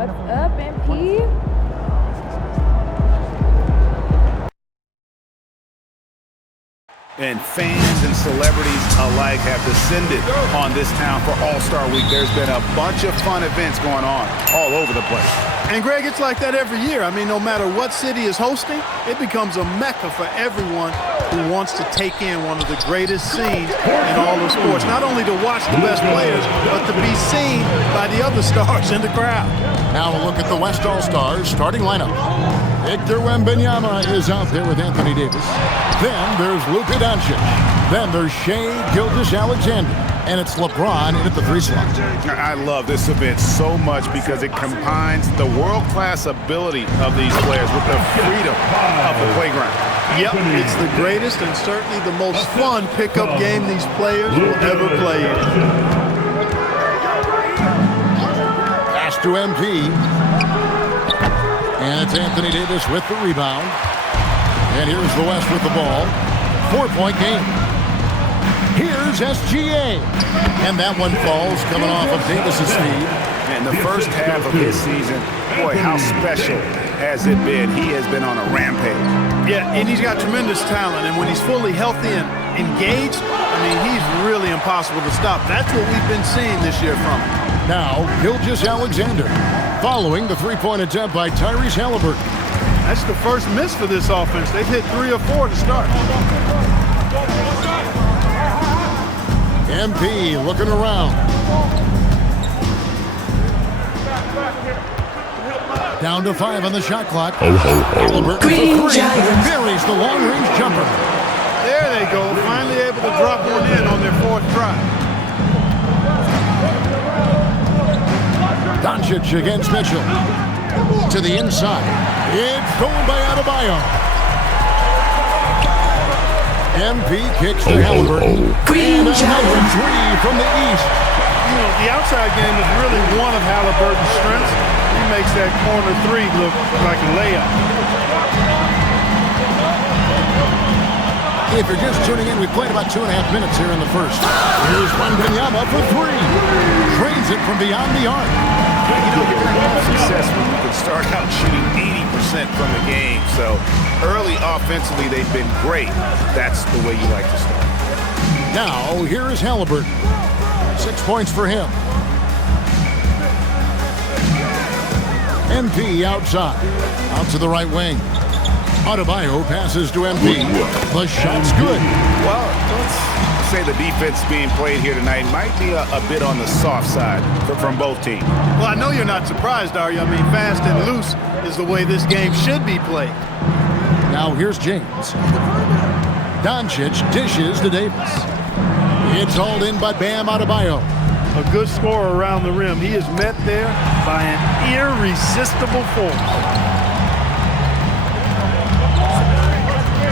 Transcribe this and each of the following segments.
What's up, MP? And fans and celebrities alike have descended on this town for All-Star Week. There's been a bunch of fun events going on all over the place. And Greg, it's like that every year. I mean, no matter what city is hosting, it becomes a mecca for everyone who wants to take in one of the greatest scenes in all of sports. Not only to watch the best players, but to be seen by the other stars in the crowd. Now a look at the West All-Stars starting lineup. Victor Wembanyama is out there with Anthony Davis. Then there's Luka Doncic. Then there's Shai Gilgeous-Alexander. And it's LeBron in at the 3 slot. I love this event so much because it combines the world-class ability of these players with the freedom of the playground. Yep, it's the greatest and certainly the most fun pickup game these players will ever play in. Pass to MP. And it's Anthony Davis with the rebound. And here's the West with the ball. 4-point game. Here's SGA. And that one falls coming off of Davis's speed. In the first half of his season, boy, how special has it been? He has been on a rampage. Yeah, and he's got tremendous talent. And when he's fully healthy and engaged, I mean, he's really impossible to stop. That's what we've been seeing this year from him. Now, Gilgeous-Alexander, following the 3-point attempt by Tyrese Haliburton. That's the first miss for this offense. They've hit 3 or 4 to start. MP looking around. Down to 5 on the shot clock. Haliburton Green for 3. Giants. Buries the long-range jumper. There they go. Finally able to drop one in on their 4th try. Doncic against Mitchell. To the inside. It's stolen by Adebayo. MP kicks to Haliburton. Green And another Giants. 3 from the east. You know, the outside game is really one of Haliburton's strengths. He makes that corner 3 look like a layup. If you're just tuning in, we played about 2.5 minutes here in the first. Here's Wembanyama for 3. Trains it from beyond the arc. You know, you're going to have success when you can start out shooting 80% from the game. So early offensively, they've been great. That's the way you like to start. Now, here is Haliburton. 6 points for him. MP outside. Out to the right wing. Adebayo passes to MP. The shot's good. Well, let's say the defense being played here tonight might be a bit on the soft side from both teams. Well, I know you're not surprised, are you? I mean, fast and loose is the way this game should be played. Now here's James. Doncic dishes to Davis. It's hauled in by Bam Adebayo. A good scorer around the rim. He is met there by an irresistible force.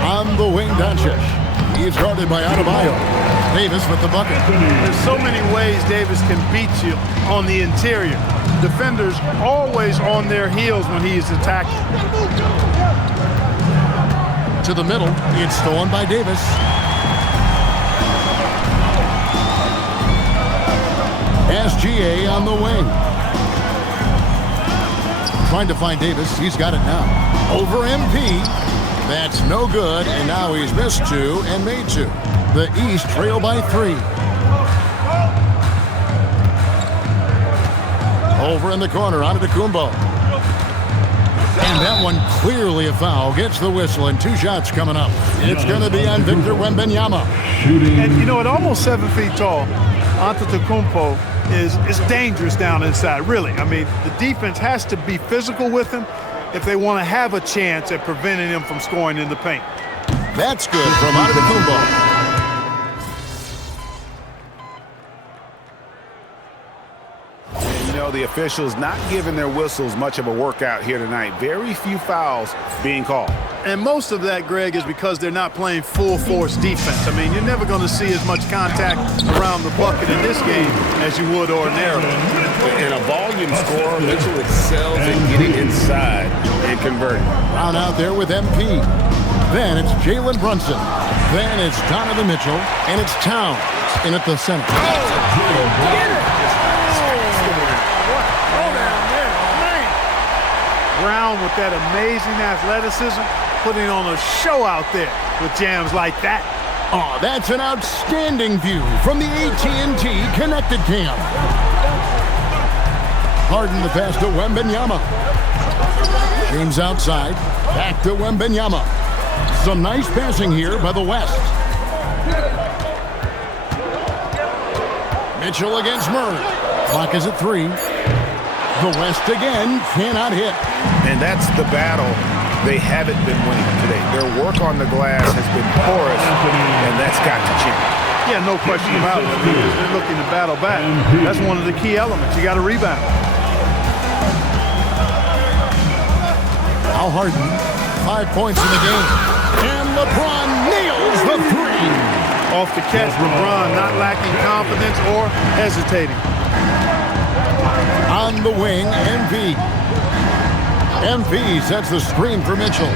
On the wing, Doncic. He's guarded by Adebayo. Davis with the bucket. There's so many ways Davis can beat you on the interior. Defenders always on their heels when he is attacking. To the middle. It's stolen by Davis. SGA on the wing. Trying to find Davis. He's got it now. Over MP. That's no good, and now he's missed 2 and made 2. The East trail by 3. Over in the corner, Antetokounmpo. And that one clearly a foul. Gets the whistle, and 2 shots coming up. It's going to be on Victor Wembanyama. And, you know, at almost 7 feet tall, Antetokounmpo is dangerous down inside, really. I mean, the defense has to be physical with him if they want to have a chance at preventing him from scoring in the paint. That's good from Antetokounmpo. know, the officials not giving their whistles much of a workout here tonight. Very few fouls being called. And most of that, Greg, is because they're not playing full-force defense. I mean, you're never going to see as much contact around the bucket in this game as you would ordinarily. In a volume score, Mitchell excels at getting inside and converting. Brown out there with MP. Then it's Jalen Brunson. Then it's Donovan Mitchell. And it's Towns in at the center. Brown with that amazing athleticism, putting on a show out there with jams like that. Oh, that's an outstanding view from the AT&T Connected Cam. Harden the pass to Wembanyama. James outside, back to Wembanyama. Some nice passing here by the West. Mitchell against Murray. Clock is at 3. The West again cannot hit. And that's the battle they haven't been winning today. Their work on the glass has been porous, and that's got to change. Yeah, no question about it. They're looking to battle back. That's one of the key elements. You got to rebound. Al Harden, 5 points in the game. And LeBron nails the 3. Off the catch, LeBron not lacking confidence or hesitating. On the wing, MP. MP sets the screen for Mitchell.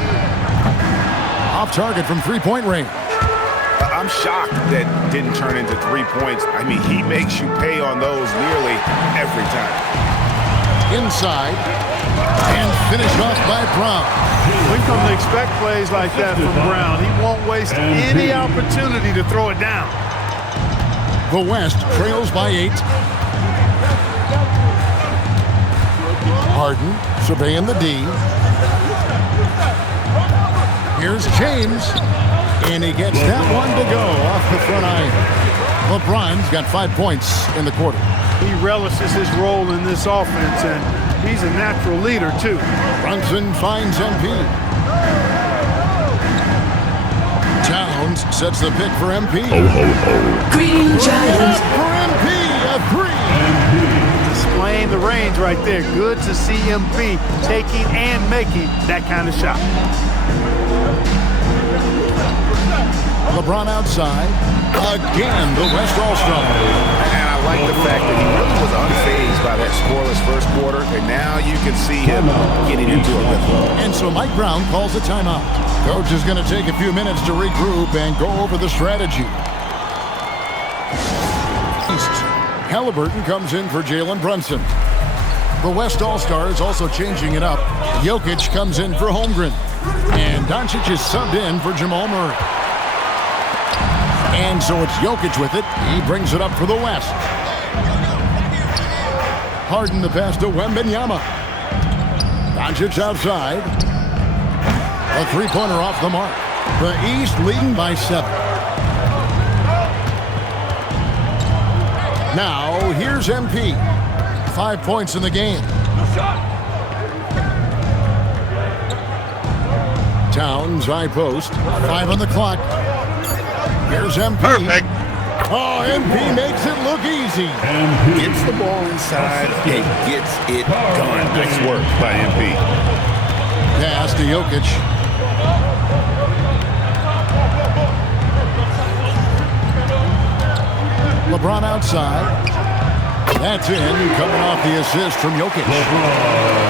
Off target from three-point range. I'm shocked that didn't turn into 3 points. I mean, he makes you pay on those nearly every time. Inside. And finished off by Brown. We've come to expect plays like that from Brown. He won't waste any opportunity to throw it down. The West trails by 8. Harden surveying the D. Here's James. And he gets that one to go off the front iron. LeBron's got 5 points in the quarter. He relishes his role in this offense, and he's a natural leader, too. Brunson finds MP. Towns sets the pick for MP. Ho, ho, ho. Green Giants. For MP, a 3. Displaying the range right there. Good to see MP taking and making that kind of shot. LeBron outside. Again, the West All-Star. And I like the fact that he really was unfazed by that scoreless first quarter, and now you can see him getting into a rhythm. And so Mike Brown calls a timeout. Coach is going to take a few minutes to regroup and go over the strategy. East. Haliburton comes in for Jalen Brunson. The West All-Stars also changing it up. Jokic comes in for Holmgren. And Doncic is subbed in for Jamal Murray. And so it's Jokic with it. He brings it up for the West. Harden the pass to Wembanyama. Doncic outside. A three-pointer off the mark. The East leading by 7. Now, here's MP. 5 points in the game. Towns, high post. 5 on the clock. Here's MP. Perfect. Oh, MP makes it look easy. Gets the ball inside and gets it done. Nice work by MP. Pass to Jokic. LeBron outside. That's in, coming off the assist from Jokic.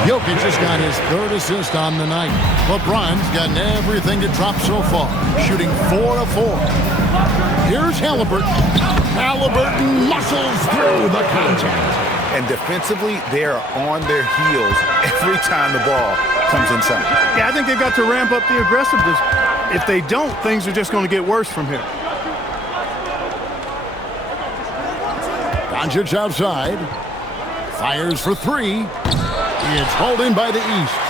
Jokic has got his 3rd assist on the night. LeBron's gotten everything to drop so far, shooting 4 of 4. Here's Haliburton. Haliburton muscles through the contact. And defensively, they are on their heels every time the ball comes inside. Yeah, I think they've got to ramp up the aggressiveness. If they don't, things are just going to get worse from here. Doncic outside. Fires for 3. It's holding by the East.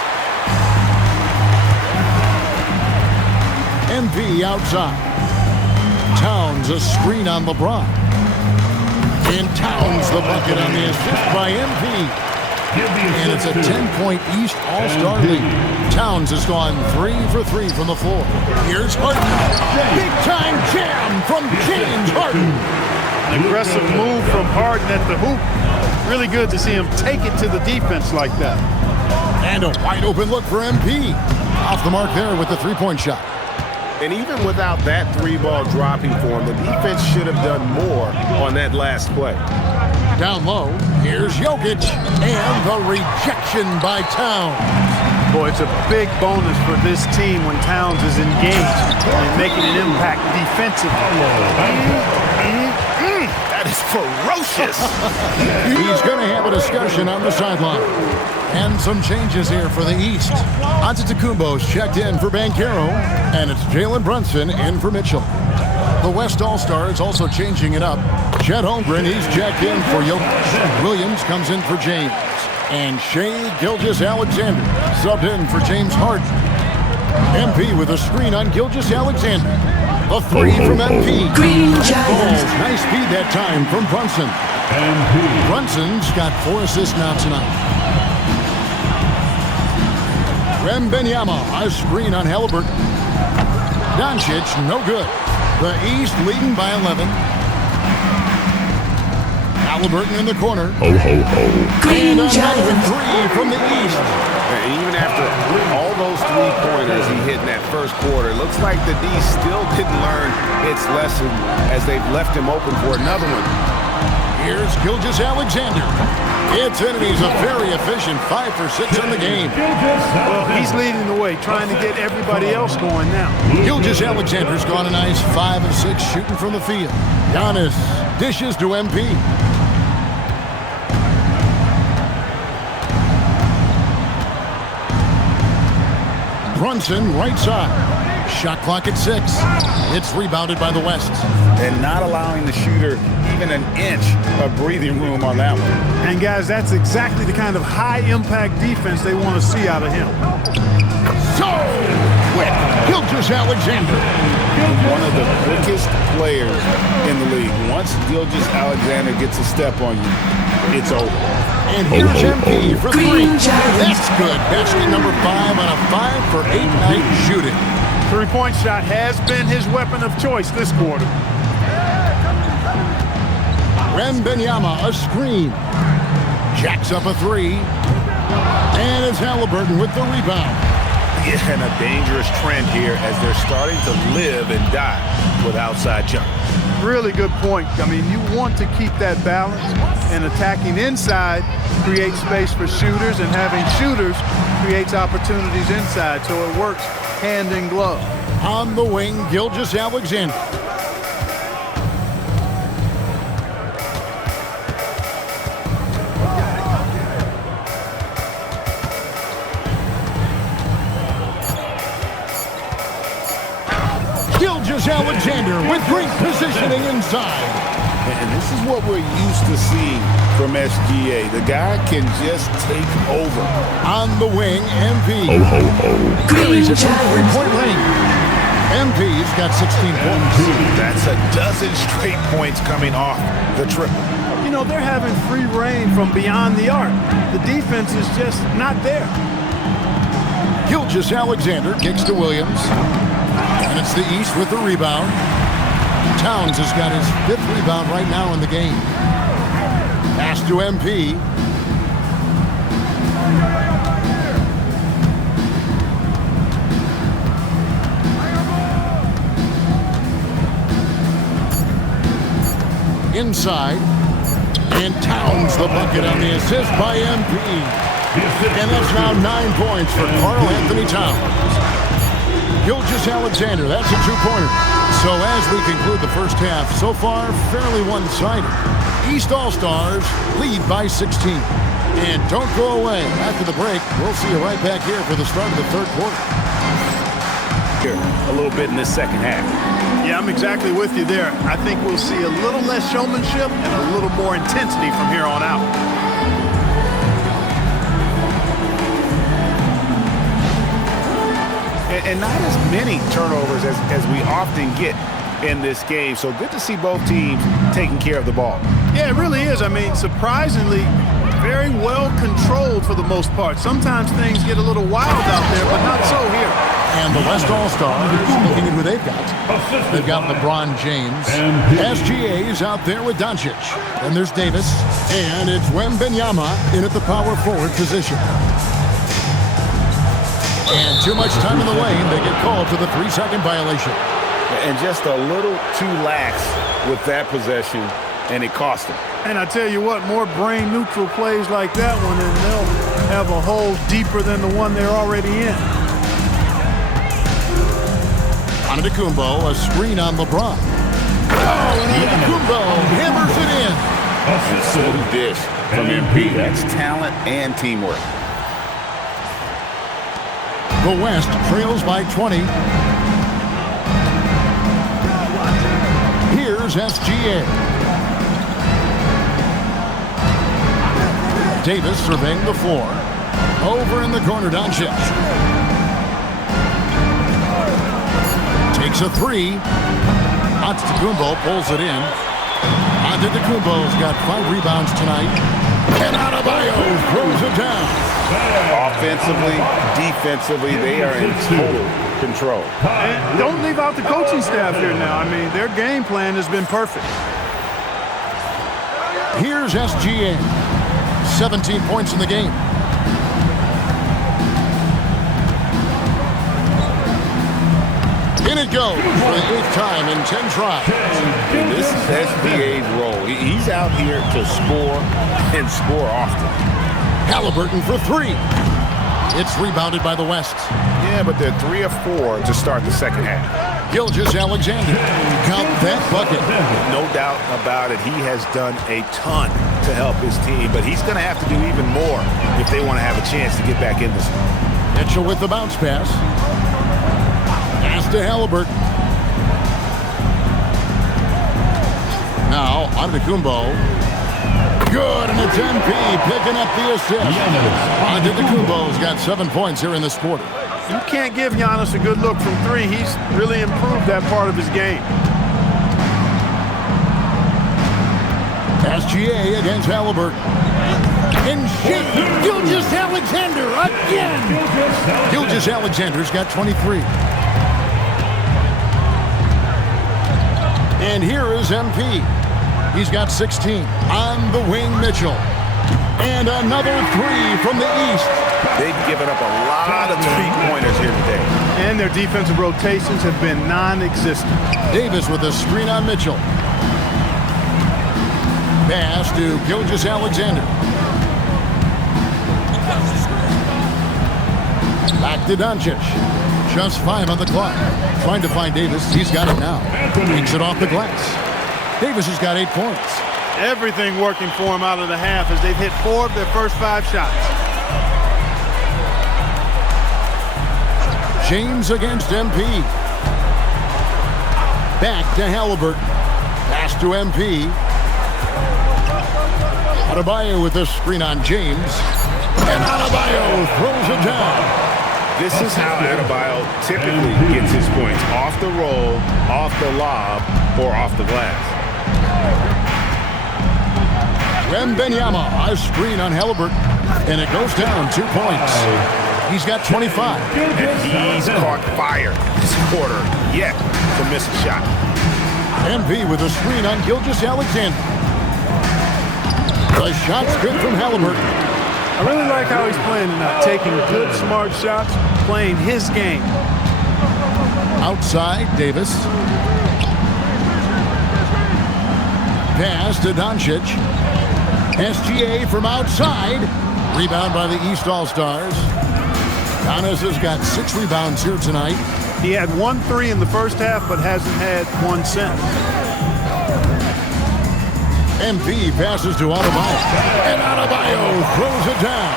MP outside. Towns a screen on LeBron. And Towns the bucket on the assist by MP. And it's a 10-point East All-Star lead. Towns has gone 3 for 3 from the floor. Here's Harden. Big-time jam from James Harden. An aggressive move from Harden at the hoop. Really good to see him take it to the defense like that. And a wide open look for MP. Off the mark there with the three-point shot. And even without that three-ball dropping for him, the defense should have done more on that last play. Down low, here's Jokic, and the rejection by Towns. Boy, it's a big bonus for this team when Towns is engaged and making an impact defensively. That is ferocious. He's going to have a discussion on the sideline. And some changes here for the East. Antetokounmpo's checked in for Banchero, and it's Jalen Brunson in for Mitchell. The West All-Stars also changing it up. Chet Holmgren, he's checked in for Jokic. Williams comes in for James. And Shai Gilgeous-Alexander subbed in for James Harden. MP with a screen on Gilgeous-Alexander. A three from MP. Balls, nice speed that time from Brunson. Brunson's got 4 assists now tonight. Wembanyama, a screen on Haliburton. Doncic, no good. The East leading by 11. Haliburton in the corner. Ho, ho, ho. And another three from the East. And even after all those three-pointers he hit in that first quarter, it looks like the D still didn't learn its lesson as they've left him open for another one. Here's Gilgeous-Alexander. It's in, and he's a very efficient 5 for 6 in the game. Well, he's leading the way, trying to get everybody else going now. Gilgeous-Alexander's gone a nice 5 of 6 shooting from the field. Giannis dishes to MP. Brunson, right side. Shot clock at 6. It's rebounded by the West. And not allowing the shooter even an inch of breathing room on that one. And guys, that's exactly the kind of high-impact defense they want to see out of him. So quick, Gilgeous-Alexander. One of the quickest players in the league. Once Gilgeous-Alexander gets a step on you, it's over. And here's MP for 3. That's good. Basket number 5 on a 5 for 8 night shooting. Three-point shot has been his weapon of choice this quarter. Wembanyama, a screen. Jacks up a 3. And it's Haliburton with the rebound. Yeah, and a dangerous trend here as they're starting to live and die with outside jump. Really good point. I mean, you want to keep that balance, and attacking inside creates space for shooters, and having shooters creates opportunities inside, so it works hand in glove. On the wing, Gilgeous-Alexander. Gilgeous-Alexander with great positioning inside. And this is what we're used to seeing from SGA. The guy can just take over. On the wing, MP. Ho, ho, ho. He's at three-point range. MP's got 16 points. That's a dozen straight points coming off the triple. You know, they're having free reign from beyond the arc. The defense is just not there. Gilgeous-Alexander kicks to Williams. And it's the East with the rebound. Towns has got his 5th rebound right now in the game. Pass to MP. Inside. And Towns the bucket on the assist by MP. And that's now 9 points for Karl Anthony Towns. Gilgeous-Alexander, that's a 2-pointer. So as we conclude the first half, so far fairly one-sided. East All-Stars lead by 16. And don't go away. After the break, we'll see you right back here for the start of the third quarter. Here, a little bit in this second half. Yeah, I'm exactly with you there. I think we'll see a little less showmanship and a little more intensity from here on out. And not as many turnovers as we often get in this game. So good to see both teams taking care of the ball. Yeah, it really is. I mean, surprisingly, very well controlled controlled for the most part. Sometimes things get a little wild out there, but not so here. And the West All-Stars, looking at who they've got. They've got LeBron James. SGA's out there with Doncic. Then there's Davis. And it's Wembanyama in at the power forward position. And too much time in the lane. They get called for the 3-second violation. And just a little too lax with that possession, and it cost them. And I tell you what, more brain-neutral plays like that one, and they'll have a hole deeper than the one they're already in. Antetokounmpo, a screen on LeBron. Oh, and Antetokounmpo hammers it in. Absolute dish from MP. That's talent and teamwork. The West trails by 20. Here's SGA. Davis surveying the floor. Over in the corner, Doncic. Takes a three. Antetokounmpo pulls it in. Antetokounmpo's got 5 rebounds tonight. And Adebayo throws it down. Offensively, defensively, they are in total control. And don't leave out the coaching staff here now. I mean, their game plan has been perfect. Here's SGA. 17 points in the game. In it goes for the 8th time in 10 tries. And this is SGA's role. He's out here to score and score often. Haliburton for 3. It's rebounded by the West. Yeah, but they're 3 of 4 to start the second half. Gilgeous-Alexander got that bucket. No doubt about it. He has done a ton to help his team, but he's going to have to do even more if they want to have a chance to get back in this one. Mitchell with the bounce pass. Pass to Haliburton. Now, Antetokounmpo. Good, and it's MP picking up the assist. Antetokounmpo's got 7 points here in this quarter. You can't give Giannis a good look from 3. He's really improved that part of his game. SGA against Haliburton. And Gilgeous-Alexander again. Gilgeous-Alexander's got 23. And here is MP. He's got 16. On the wing, Mitchell. And another 3 from the East. They've given up a lot of three-pointers here today. And their defensive rotations have been non-existent. Davis with a screen on Mitchell. Pass to Gilgeous-Alexander. Back to Doncic. Just 5 on the clock. Trying to find Davis. He's got it now. Takes it off the glass. Davis has got 8 points. Everything working for him out of the half as they've hit 4 of their first 5 shots. James against MP. Back to Haliburton. Pass to MP. Adebayo with a screen on James. And Adebayo throws it down. This is how Adebayo typically gets his points. Off the roll, off the lob, or off the glass. Wembanyama, a screen on Haliburton. And it goes down 2 points. He's got 25. And he's caught fire this quarter yet to miss a shot. MP with a screen on Gilgeous-Alexander. The shot's good from Haliburton. I really like how he's playing tonight, taking good, smart shots, playing his game. Outside, Davis. Pass to Doncic. SGA from outside. Rebound by the East All-Stars. Giannis has got 6 rebounds here tonight. He had 1 3 in the first half, but hasn't had 1 since. MP passes to Adebayo. And Adebayo throws it down.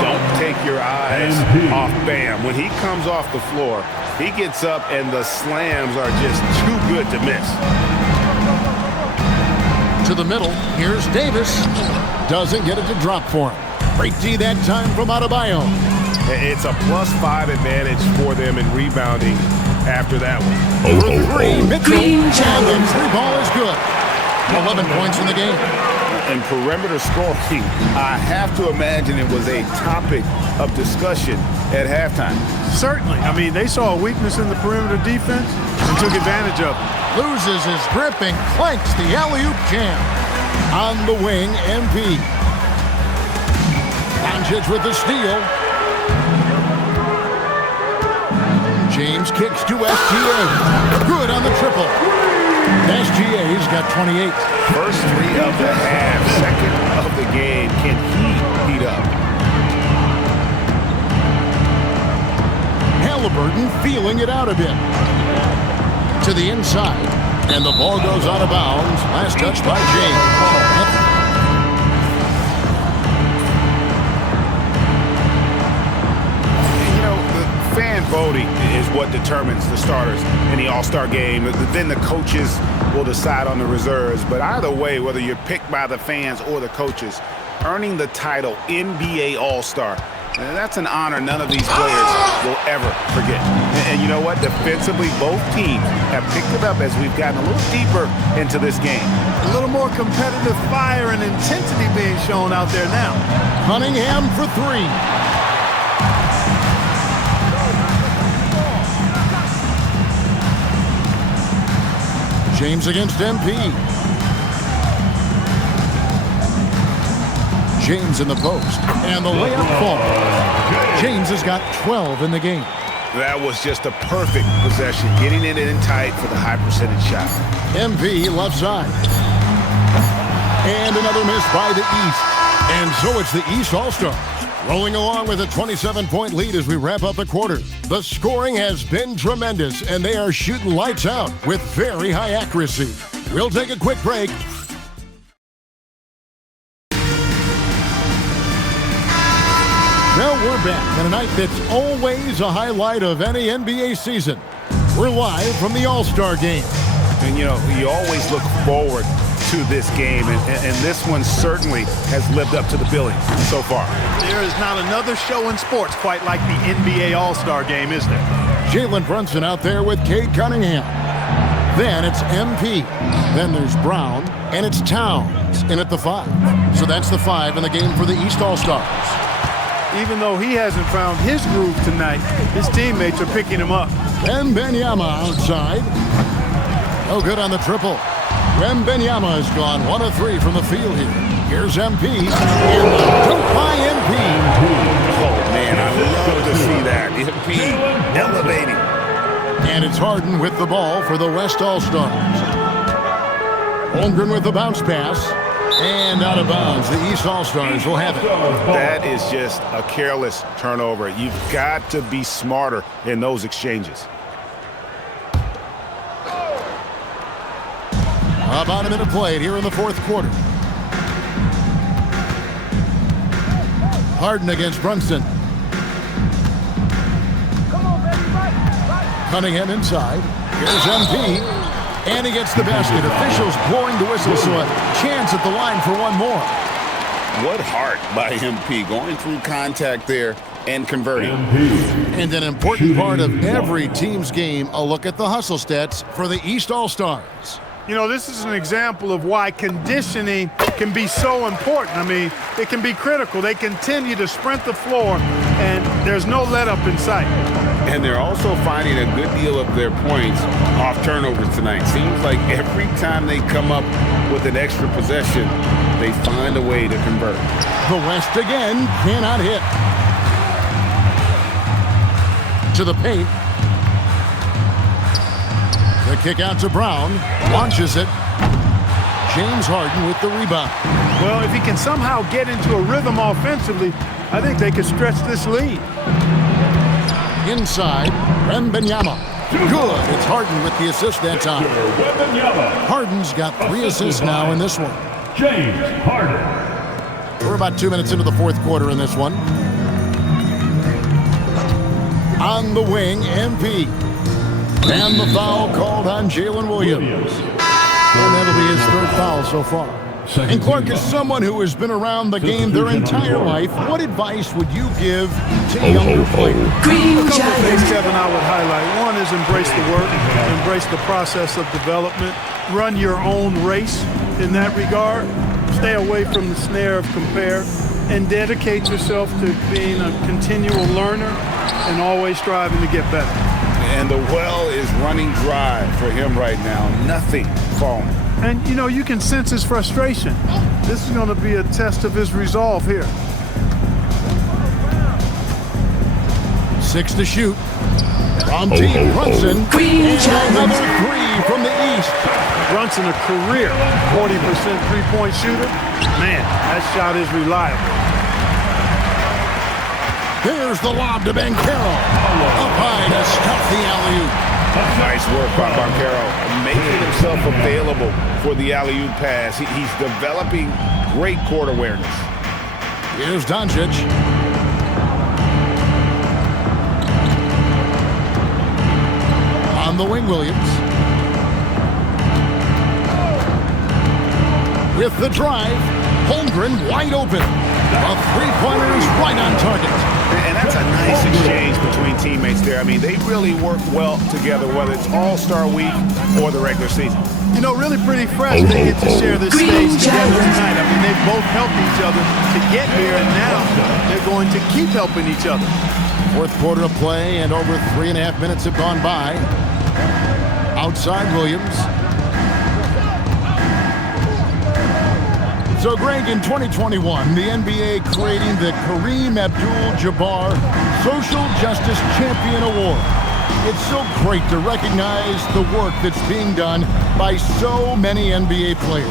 Don't take your eyes off Bam. When he comes off the floor, he gets up and the slams are just too good to miss. To the middle, here's Davis. Doesn't get it to drop for him. Great D that time from Adebayo. It's a +5 advantage for them in rebounding after that one. For 3, Mitchell. And the 3 ball is good. 11 points in the game. and perimeter scoring, I have to imagine it was a topic of discussion at halftime. Certainly. I mean, they saw a weakness in the perimeter defense and took advantage of it. Loses his grip and clanks the alley-oop jam. On the wing, MP. Doncic with the steal. James kicks to SGA. Good on the triple. SGA's got 28. First three of the half, second of the game. Can he heat up? Haliburton feeling it out a bit. To the inside. And the ball goes out of bounds. Last touch by James. Fan voting is what determines the starters in the All-Star game. Then the coaches will decide on the reserves. But either way, whether you're picked by the fans or the coaches, earning the title NBA All-Star, that's an honor none of these players will ever forget. And you know what? Defensively, both teams have picked it up as we've gotten a little deeper into this game. A little more competitive fire and intensity being shown out there now. Cunningham for three. James against MP. James in the post. And the layup falls. James has got 12 in the game. That was just a perfect possession, getting it in tight for the high percentage shot. MP left side. And another miss by the East. And so it's the East All-Stars rolling along with a 27-point lead as we wrap up the quarter. The scoring has been tremendous, and they are shooting lights out with very high accuracy. We'll take a quick break. Now we're back on a night that's always a highlight of any NBA season. We're live from the All-Star game. And, you know, you always look forward to this game, and this one certainly has lived up to the billing so far. There is not another show in sports quite like the NBA All-Star game, is there? Jalen Brunson out there with Cade Cunningham. Then it's MP. Then there's Brown, and it's Towns in at the 5. So that's the 5 in the game for the East All-Stars. Even though he hasn't found his groove tonight, his teammates are picking him up. Wembanyama outside. No good on the triple. Wembanyama has gone 1 of 3 from the field here. Here's MP. And the dunk by MP. Oh, man, I love to see that. MP elevating. And it's Harden with the ball for the West All-Stars. Holmgren with the bounce pass. And out of bounds. The East All-Stars will have it. That is just a careless turnover. You've got to be smarter in those exchanges. About a minute played here in the fourth quarter. Harden against Brunson. Cunningham inside. Here's MP. And he gets the basket. Officials blowing the whistle, so a chance at the line for one more. What heart by MP, going through contact there and converting. And an important part of every team's game, a look at the hustle stats for the East All-Stars. You know, this is an example of why conditioning can be so important. I mean, it can be critical. They continue to sprint the floor, and there's no let-up in sight. And they're also finding a good deal of their points off turnovers tonight. Seems like every time they come up with an extra possession, they find a way to convert. The West again cannot hit. To the paint. The kick out to Brown. Launches it. James Harden with the rebound. Well, if he can somehow get into a rhythm offensively, I think they could stretch this lead. Inside, Wembanyama. Good. It's Harden with the assist that time. Harden's got 3 assists now in this one. James Harden. We're about 2 minutes into the fourth quarter in this one. On the wing, MP. And the foul called on Jalen Williams. And that'll be his 3rd foul so far. And Clark, as someone who has been around the game their entire life, what advice would you give to younger players? A couple of things, Kevin, I would highlight. One is embrace the work, embrace the process of development, run your own race in that regard. stay away from the snare of compare and dedicate yourself to being a continual learner and always striving to get better. And the well is running dry for him right now. Nothing falling. And, you know, you can sense his frustration. This is going to be a test of his resolve here. 6 to shoot. From Team Brunson. And another 3 from the East. Brunson, a career 40% three-point shooter. Man, that shot is reliable. Here's the lob to Banchero. Up high to stop the alley-oop. Nice work by Banchero, making himself available for the alley-oop pass. He's developing great court awareness. Here's Doncic. On the wing, Williams. With the drive, Holmgren wide open. A three-pointer is right on target. And that's a nice exchange between teammates there. I mean, they really work well together, whether it's All-Star Week or the regular season. You know, really pretty fresh they get to share this stage together tonight. I mean, they've both helped each other to get here, and now they're going to keep helping each other. Fourth quarter of play, and over 3.5 minutes have gone by. Outside Williams. So, Greg, in 2021, the NBA creating the Kareem Abdul-Jabbar Social Justice Champion Award. It's so great to recognize the work that's being done by so many NBA players.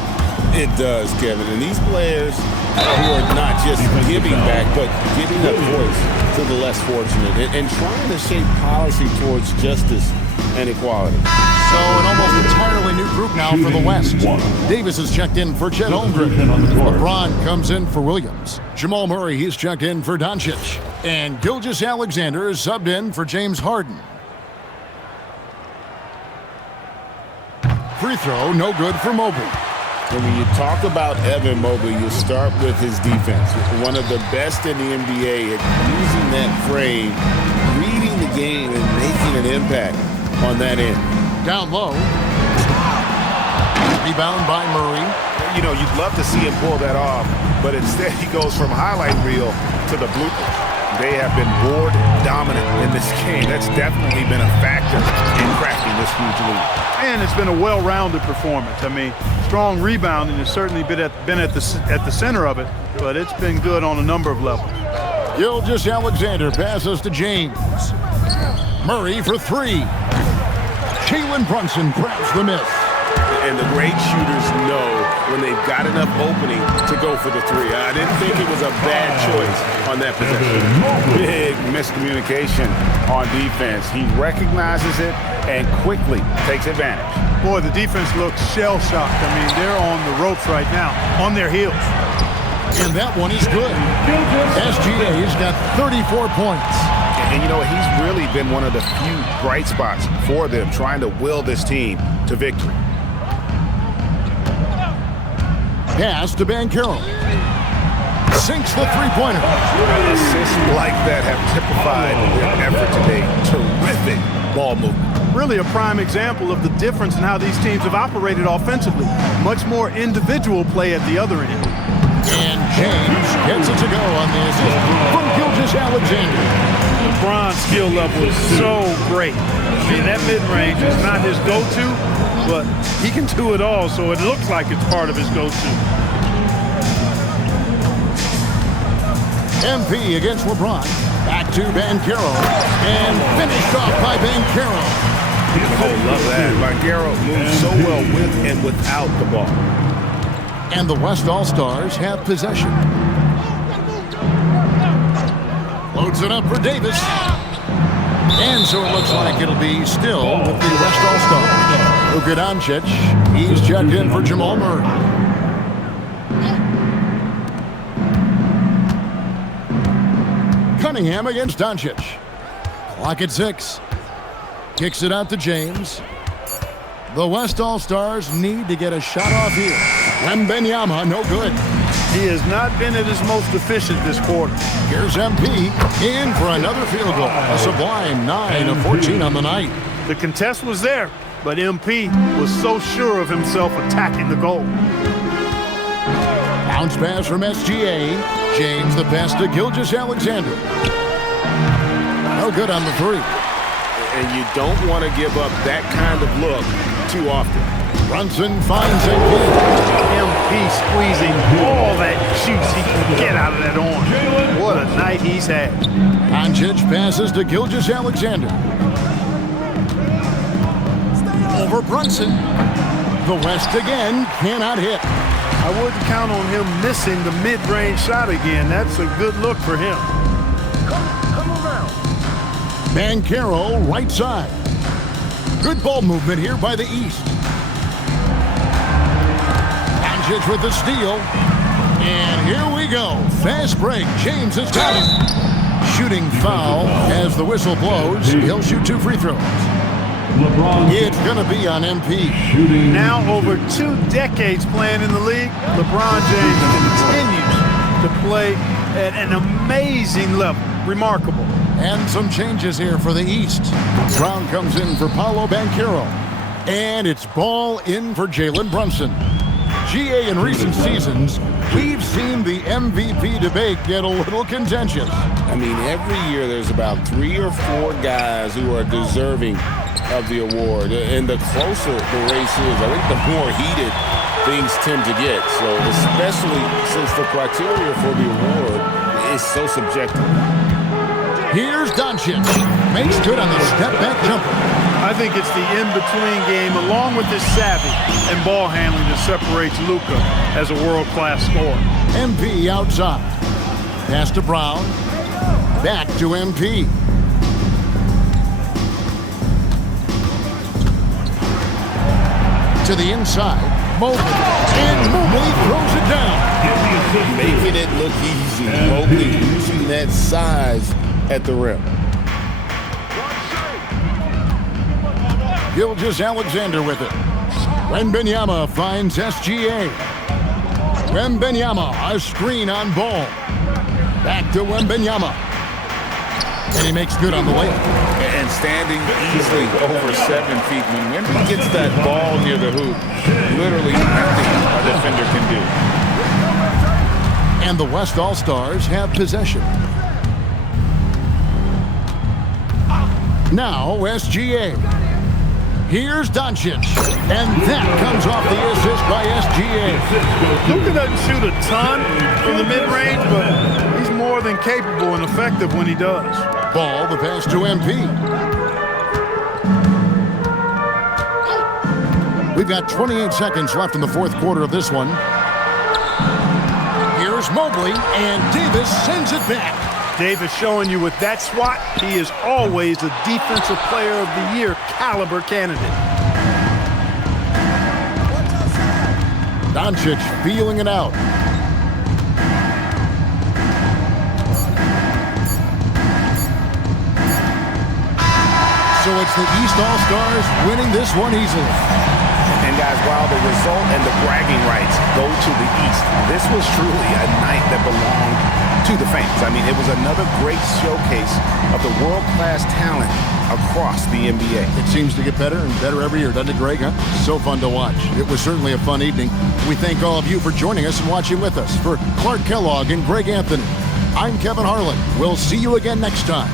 It does, Kevin. And these players who are not just giving back, but giving a voice to the less fortunate and trying to shape policy towards justice and equality. So an almost entirely new group now for the West. Davis has checked in for Chet Holmgren. LeBron comes in for Williams. Jamal Murray, he's checked in for Doncic. And Gilgeous-Alexander is subbed in for James Harden. Free throw, no good for Mobley. And when you talk about Evan Mobley, you start with his defense. One of the best in the NBA at using that frame, reading the game, and making an impact on that end. Down low. Rebound by Murray. You know, you'd love to see him pull that off, but instead he goes from highlight reel to the bloopers. They have been board dominant in this game. That's definitely been a factor in cracking this huge lead. And it's been a well-rounded performance. I mean, strong rebounding has certainly been at the center of it, but it's been good on a number of levels. Gilgeous-Alexander passes to James. Murray for 3. Jalen Brunson grabs the miss. And the great shooters know when they've got enough opening to go for the 3. I didn't think it was a bad choice on that possession. Big miscommunication on defense. He recognizes it and quickly takes advantage. Boy, the defense looks shell-shocked. I mean, they're on the ropes right now, on their heels. And that one is good. SGA's got 34 points. And, you know, he's really been one of the few bright spots for them, trying to will this team to victory. Pass to Banchero. Sinks the three-pointer. Assists like that have typified their effort today. Terrific ball movement. Really a prime example of the difference in how these teams have operated offensively. Much more individual play at the other end. And James gets it to go on the assist from Gilgeous-Alexander. LeBron's skill level is so great. I mean, that mid-range is not his go-to, but he can do it all, so it looks like it's part of his go-to. MP against LeBron. Back to Banchero. And finished off by Banchero. Oh, love that. Banchero moves so well with and without the ball. And the West All-Stars have possession. Loads it up for Davis. And so it looks like it'll be still with the West All-Stars. Luka Doncic, he's checked in for Jamal Murray. Cunningham against Doncic. Clock at 6. Kicks it out to James. The West All-Stars need to get a shot off here. Wembanyama, no good. He has not been at his most efficient this quarter. Here's MP in for another field goal. A sublime 9 of 14 on the night. The contest was there, but MP was so sure of himself attacking the goal. Bounce pass from SGA. James the pass to Gilgeous-Alexander. No good on the three. And you don't want to give up that kind of look too often. Brunson finds MP. MP squeezing all that juice he can get out of that arm. What a night he's had. Doncic passes to Gilgeous-Alexander. Over Brunson. The West again cannot hit. I wouldn't count on him missing the mid-range shot again. That's a good look for him. Come around. Banchero, right side. Good ball movement here by the East. Doncic with the steal. And here we go. Fast break. James has got it. Shooting foul as the whistle blows. He'll shoot 2 free throws. It's going to be on MP. Now over 2 decades playing in the league, LeBron James continues to play at an amazing level. Remarkable. And some changes here for the East. Brown comes in for Paolo Banchero. And it's ball in for Jalen Brunson. GA, in recent seasons, we've seen the MVP debate get a little contentious. I mean, every year there's about 3 or 4 guys who are deserving of the award. And the closer the race is, I think the more heated things tend to get. So especially since the criteria for the award is so subjective. Here's Doncic. Makes good on the step-back jumper. I think it's the in-between game, along with his savvy and ball handling, that separates Luka as a world-class scorer. MP outside. Pass to Brown. Back to MP. To the inside. Mobley. And Mobley throws it down. Making it look easy. Mobley using that size at the rim. Gilgeous-Alexander with it. Wembanyama finds SGA. Wembanyama, a screen on ball. Back to Wembanyama. And he makes good on the layup. And standing easily over 7 feet. When he gets that ball near the hoop, literally nothing a defender can do. And the West All-Stars have possession. Now SGA. Here's Doncic. And that comes off the assist by SGA. Luka doesn't shoot a ton from the mid-range, but he's more than capable and effective when he does. Ball, the pass to MP. We've got 28 seconds left in the 4th quarter of this one. Here's Mobley, and Davis sends it back. Davis showing you with that swat, he is always a Defensive Player of the Year caliber candidate. Doncic feeling it out. So it's the East All-Stars winning this one easily. And guys, while the result and the bragging rights go to the East, this was truly a night that belonged to the fans. I mean, it was another great showcase of the world-class talent across the NBA. It seems to get better and better every year, doesn't it, Greg? Huh? So fun to watch. It was certainly a fun evening. We thank all of you for joining us and watching with us. For Clark Kellogg and Greg Anthony, I'm Kevin Harlan. We'll see you again next time.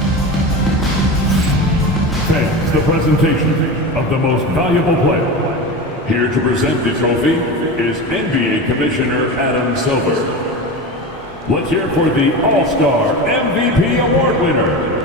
Fans, the presentation of the most valuable player. Here to present the trophy is NBA Commissioner Adam Silver. Let's hear for the All-Star MVP Award winner,